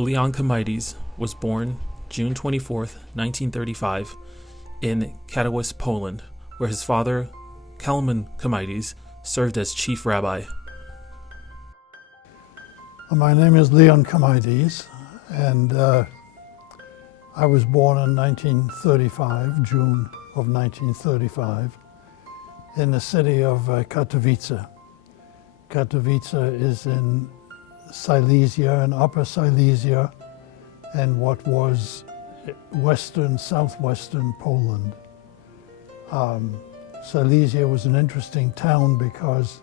Leon Kamaitis was born June 24, 1935, in Katowice, Poland, where his father, Kalman Kamaitis, served as chief rabbi. My name is Leon Kamaitis, and I was born in 1935, June of 1935, in the city of Katowice. Katowice is in Silesia and Upper Silesia, and what was southwestern Poland. Silesia was an interesting town because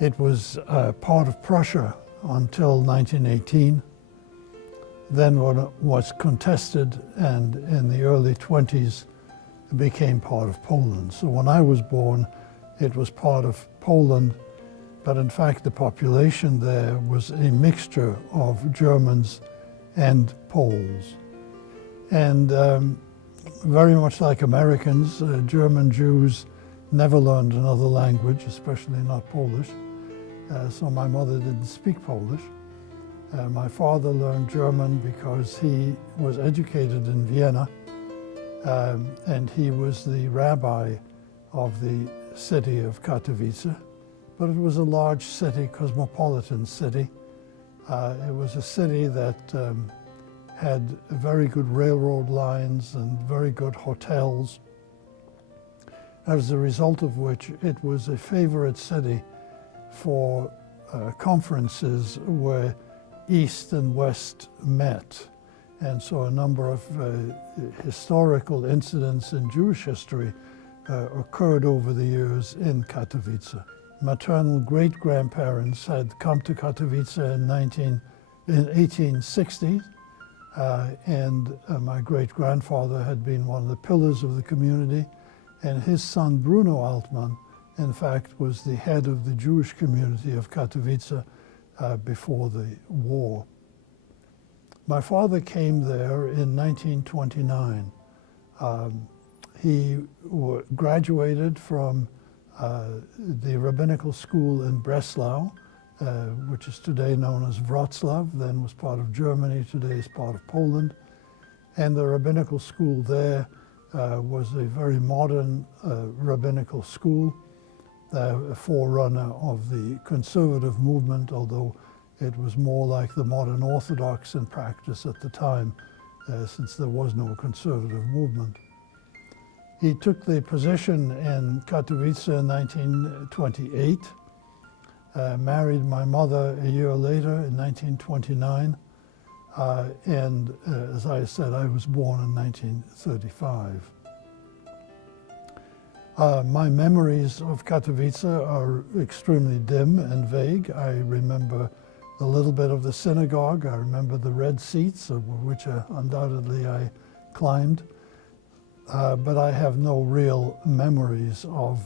it was part of Prussia until 1918. Then when it was contested, and in the early 20s, it became part of Poland. So when I was born, it was part of Poland, but in fact the population there was a mixture of Germans and Poles. And very much like Americans, German Jews never learned another language, especially not Polish. So my mother didn't speak Polish. My father learned German because he was educated in Vienna, and he was the rabbi of the city of Katowice. But it was a large city, cosmopolitan city. It was a city that had very good railroad lines and very good hotels, as a result of which it was a favorite city for conferences where East and West met. And so a number of historical incidents in Jewish history occurred over the years in Katowice. Maternal great-grandparents had come to Katowice in 1860, and my great-grandfather had been one of the pillars of the community, and his son Bruno Altmann, in fact, was the head of the Jewish community of Katowice before the war. My father came there in 1929. He graduated from the rabbinical school in Breslau, which is today known as Wrocław, then was part of Germany, today is part of Poland. And the rabbinical school there was a very modern rabbinical school, a forerunner of the conservative movement, although it was more like the modern Orthodox in practice at the time, since there was no conservative movement. He took the position in Katowice in 1928, married my mother a year later in 1929, and as I said, I was born in 1935. My memories of Katowice are extremely dim and vague. I remember a little bit of the synagogue. I remember the red seats, over which undoubtedly I climbed. But I have no real memories of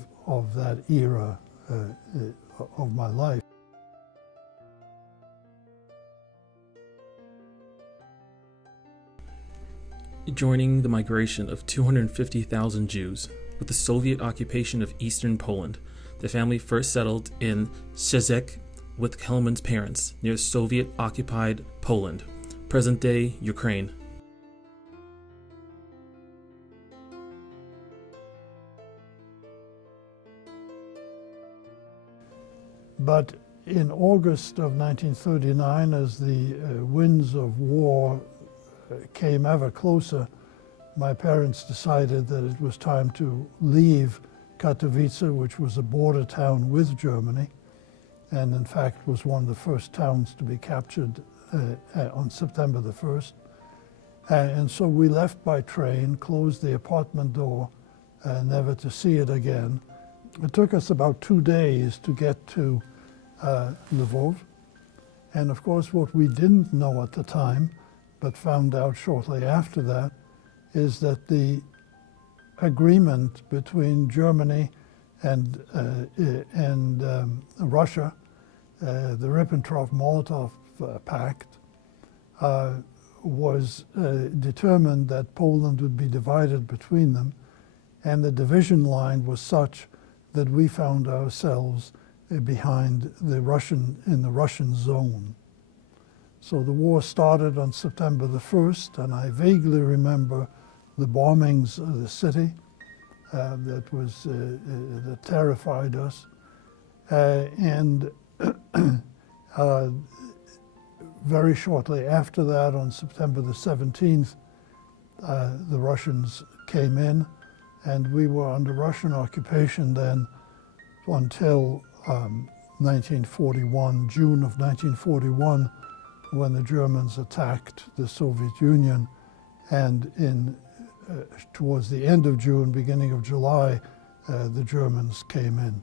that era of my life. Joining the migration of 250,000 Jews with the Soviet occupation of eastern Poland, the family first settled in Szczecin with Kalman's parents near Soviet-occupied Poland, present-day Ukraine. But in August of 1939, as the winds of war came ever closer, my parents decided that it was time to leave Katowice, which was a border town with Germany, and in fact was one of the first towns to be captured on September the 1st. And so we left by train, closed the apartment door, never to see it again. It took us about 2 days to get to Lvov. And of course, what we didn't know at the time, but found out shortly after that, is that the agreement between Germany and Russia, the Ribbentrop-Molotov Pact, was determined that Poland would be divided between them, and the division line was such that we found ourselves behind in the Russian zone. So the war started on September the 1st, and I vaguely remember the bombings of the city that terrified us. And very shortly after that, on September the 17th, the Russians came in, and we were under Russian occupation then until 1941, June of 1941, when the Germans attacked the Soviet Union, and towards the end of June, beginning of July, the Germans came in.